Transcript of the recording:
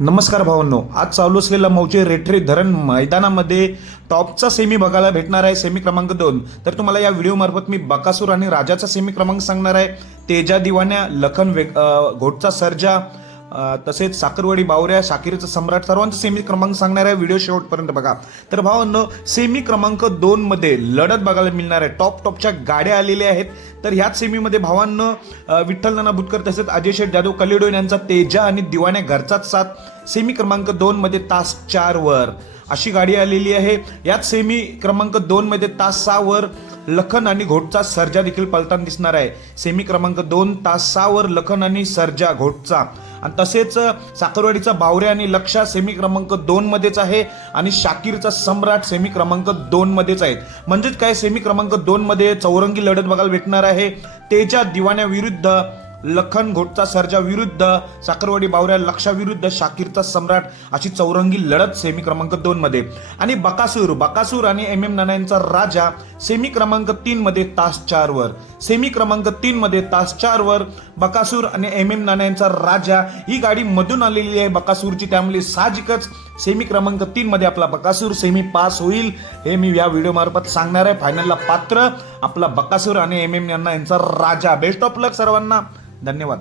नमस्कार भावांनो, आज चालू असलेल्या मौजे रेठरे धरण मैदानामध्ये टॉपचा सेमी बघायला भेटणार आहे. सेमी क्रमांक 2. तर तुम्हाला या व्हिडिओ मार्फत मी बकासूर आणि राजाचा सेमी क्रमांक सांगणार आहे. तेजा दिवाण्या, लखन घोटचा सर्जा, तसेच साखरवाडी बावऱ्या, शाकिरचा सम्राट सर्वांचा सेमी क्रमांक सांगणार आहे. व्हिडिओ शेवटपर्यंत बघा. तर भावांनो, सेमी क्रमांक 2 मध्ये लढत बघायला मिळणार आहे. टॉपच्या गाड्या आलेल्या आहेत. तर ह्याच सेमीमध्ये भावांनो विठ्ठल नाना बुतकर तसेच अजय शेठ जाधव कलेडोन यांचा तेजा आणि दिवाण्या घरचाच साथ सेमी क्रमांक 2 मध्ये तास 4 वर अशी गाडी आलेली आहे. याच सेमी क्रमांक 2 मध्ये तास 6 वर लखन आणि घोटचा सर्जा देखील पलताना दिसणार आहे. सेमी क्रमांक 2 तास 6 वर लखन आणि सर्जा घोटचा, आणि तसेच साखरवाडीचा बावऱ्या आणि लक्षा सेमी क्रमांक 2 मध्येच आहे, आणि शाकिरचा सम्राट सेमी क्रमांक 2 मध्येच आहेत. म्हणजेच काय, सेमी क्रमांक 2 मध्ये चौरंगी लढत बघायला भेटणार आहे. तेजा दिवाण्या विरुद्ध लखन घोटचा सर्जा विरुद्ध साखरवाडी बावऱ्या लक्षा विरुद्ध शाकिरचा सम्राट अशी चौरंगी लढत सेमी क्रमांक 2 मध्ये. आणि बकासूर आणि MM नाना यांचा राजा सेमी क्रमांक 3 मध्ये तास 4 वर. सेमी क्रमांक 3 मध्ये तास 4 वर बकासूर आणि MM नाना यांचा राजा ही गाडी मधून आलेली आहे बकासूरची, त्यामुळे साहजिकच सेमी क्रमांक 3 मध्ये आपला बकासूर सेमी पास होईल, हे मी या व्हिडिओ मार्फत सांगणार आहे. फायनलला पात्र आपला बकासूर आणि MM नाना यांचा राजा. बेस्ट ऑफ लक सर्वांना. धन्यवाद.